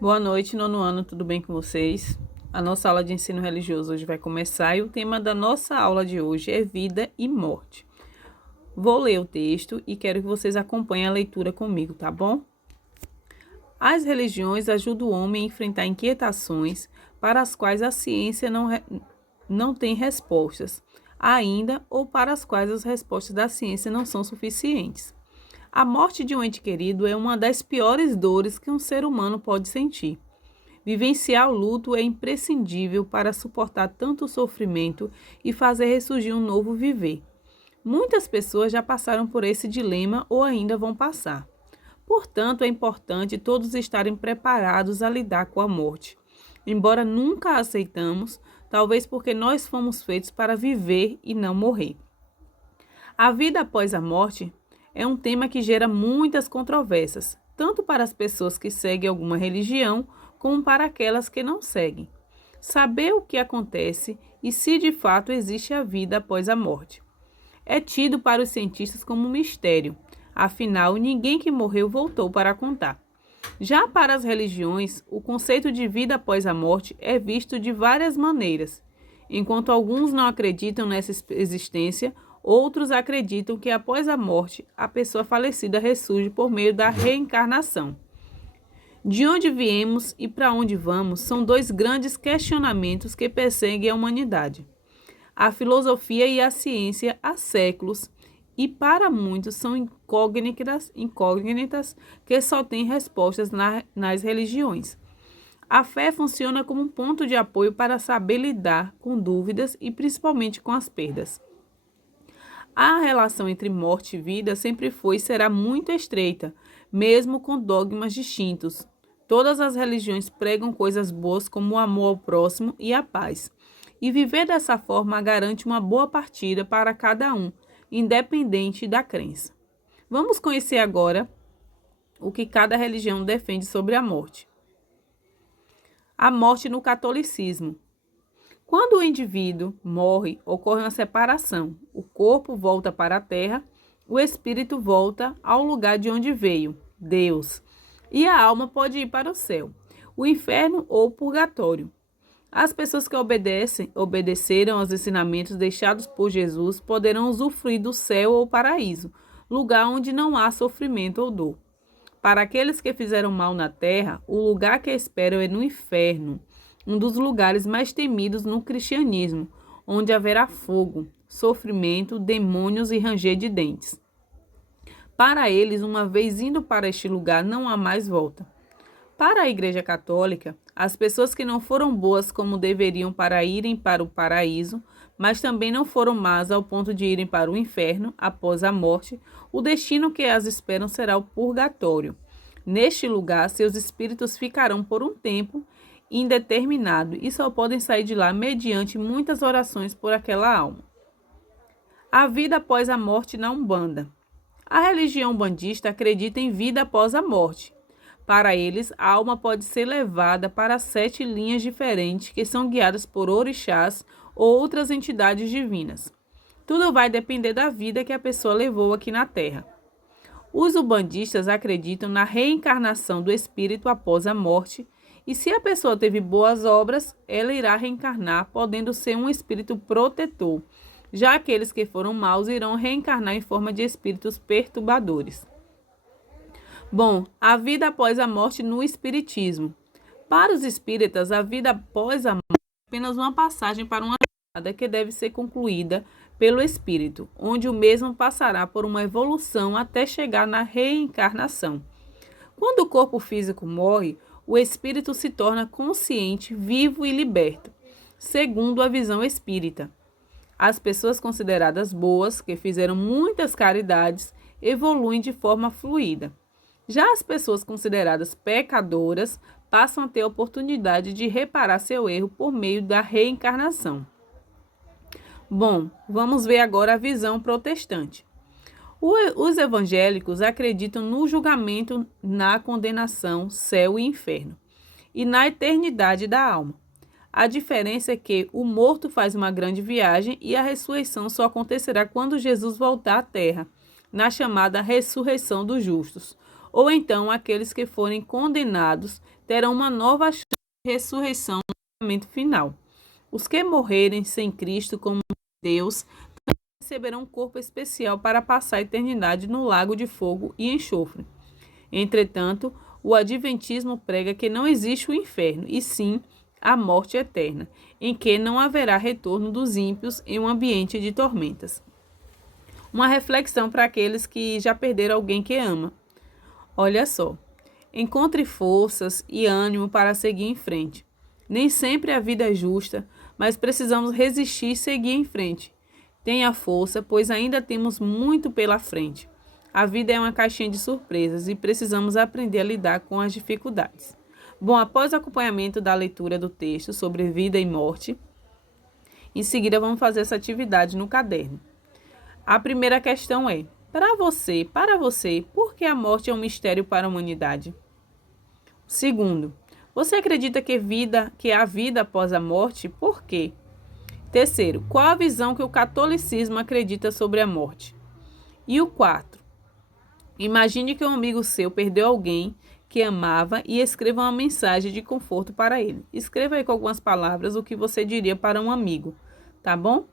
Boa noite, nono ano, tudo bem com vocês? A nossa aula de ensino religioso hoje vai começar e o tema da nossa aula de hoje é vida e morte. Vou ler o texto e quero que vocês acompanhem a leitura comigo, tá bom? As religiões ajudam o homem a enfrentar inquietações para as quais a ciência não tem respostas ainda ou para as quais as respostas da ciência não são suficientes. A morte de um ente querido é uma das piores dores que um ser humano pode sentir. Vivenciar o luto é imprescindível para suportar tanto sofrimento e fazer ressurgir um novo viver. Muitas pessoas já passaram por esse dilema ou ainda vão passar. Portanto, é importante todos estarem preparados a lidar com a morte. Embora nunca a aceitamos, talvez porque nós fomos feitos para viver e não morrer. A vida após a morte é um tema que gera muitas controvérsias, tanto para as pessoas que seguem alguma religião, como para aquelas que não seguem. Saber o que acontece e se de fato existe a vida após a morte é tido para os cientistas como um mistério, afinal, ninguém que morreu voltou para contar. Já para as religiões, o conceito de vida após a morte é visto de várias maneiras. Enquanto alguns não acreditam nessa existência, outros acreditam que após a morte, a pessoa falecida ressurge por meio da reencarnação. De onde viemos e para onde vamos são dois grandes questionamentos que perseguem a humanidade. A filosofia e a ciência há séculos e para muitos são incógnitas que só têm respostas nas religiões. A fé funciona como um ponto de apoio para saber lidar com dúvidas e principalmente com as perdas. A relação entre morte e vida sempre foi e será muito estreita, mesmo com dogmas distintos. Todas as religiões pregam coisas boas como o amor ao próximo e a paz. E viver dessa forma garante uma boa partida para cada um, independente da crença. Vamos conhecer agora o que cada religião defende sobre a morte. A morte no catolicismo. Quando o indivíduo morre, ocorre uma separação. O corpo volta para a terra, o espírito volta ao lugar de onde veio, Deus, e a alma pode ir para o céu, o inferno ou o purgatório. As pessoas que obedeceram aos ensinamentos deixados por Jesus poderão usufruir do céu ou paraíso, lugar onde não há sofrimento ou dor. Para aqueles que fizeram mal na terra, o lugar que esperam é no inferno, um dos lugares mais temidos no cristianismo, onde haverá fogo, sofrimento, demônios e ranger de dentes. Para eles, uma vez indo para este lugar, não há mais volta. Para a Igreja Católica, as pessoas que não foram boas como deveriam para irem para o paraíso, mas também não foram más ao ponto de irem para o inferno após a morte, o destino que as esperam será o purgatório. Neste lugar, seus espíritos ficarão por um tempo indeterminado e só podem sair de lá mediante muitas orações por aquela alma. A vida após a morte na Umbanda. A religião umbandista acredita em vida após a morte. Para eles, a alma pode ser levada para 7 linhas diferentes que são guiadas por orixás ou outras entidades divinas. Tudo vai depender da vida que a pessoa levou aqui na Terra. Os umbandistas acreditam na reencarnação do espírito após a morte e se a pessoa teve boas obras, ela irá reencarnar, podendo ser um espírito protetor. Já aqueles que foram maus irão reencarnar em forma de espíritos perturbadores. Bom, a vida após a morte no espiritismo. Para os espíritas, a vida após a morte é apenas uma passagem para uma jornada que deve ser concluída pelo espírito, onde o mesmo passará por uma evolução até chegar na reencarnação. Quando o corpo físico morre, o espírito se torna consciente, vivo e liberto, segundo a visão espírita. As pessoas consideradas boas, que fizeram muitas caridades, evoluem de forma fluida. Já as pessoas consideradas pecadoras passam a ter a oportunidade de reparar seu erro por meio da reencarnação. Bom, vamos ver agora a visão protestante. Os evangélicos acreditam no julgamento, na condenação, céu e inferno, e na eternidade da alma. A diferença é que o morto faz uma grande viagem e a ressurreição só acontecerá quando Jesus voltar à terra, na chamada ressurreição dos justos, Ou então aqueles que forem condenados terão uma nova chance de ressurreição no julgamento final. Os que morrerem sem Cristo como Deus receberão um corpo especial para passar a eternidade no lago de fogo e enxofre. Entretanto, o adventismo prega que não existe o inferno, e sim a morte eterna, em que não haverá retorno dos ímpios em um ambiente de tormentas. Uma reflexão para aqueles que já perderam alguém que ama. Olha só, encontre forças e ânimo para seguir em frente. Nem sempre a vida é justa, mas precisamos resistir e seguir em frente. Tenha força, pois ainda temos muito pela frente. A vida é uma caixinha de surpresas e precisamos aprender a lidar com as dificuldades. Bom, após o acompanhamento da leitura do texto sobre vida e morte, em seguida vamos fazer essa atividade no caderno. A primeira questão é: para você, por que a morte é um mistério para a humanidade? Segundo, você acredita que há vida após a morte? Por quê? Terceiro, qual a visão que o catolicismo acredita sobre a morte? E o quarto, imagine que um amigo seu perdeu alguém que amava e escreva uma mensagem de conforto para ele. Escreva aí com algumas palavras o que você diria para um amigo, tá bom?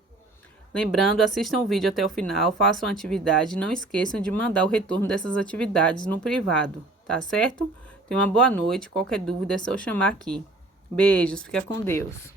Lembrando, assistam o vídeo até o final, façam a atividade e não esqueçam de mandar o retorno dessas atividades no privado, tá certo? Tenha uma boa noite, qualquer dúvida é só chamar aqui. Beijos, fica com Deus.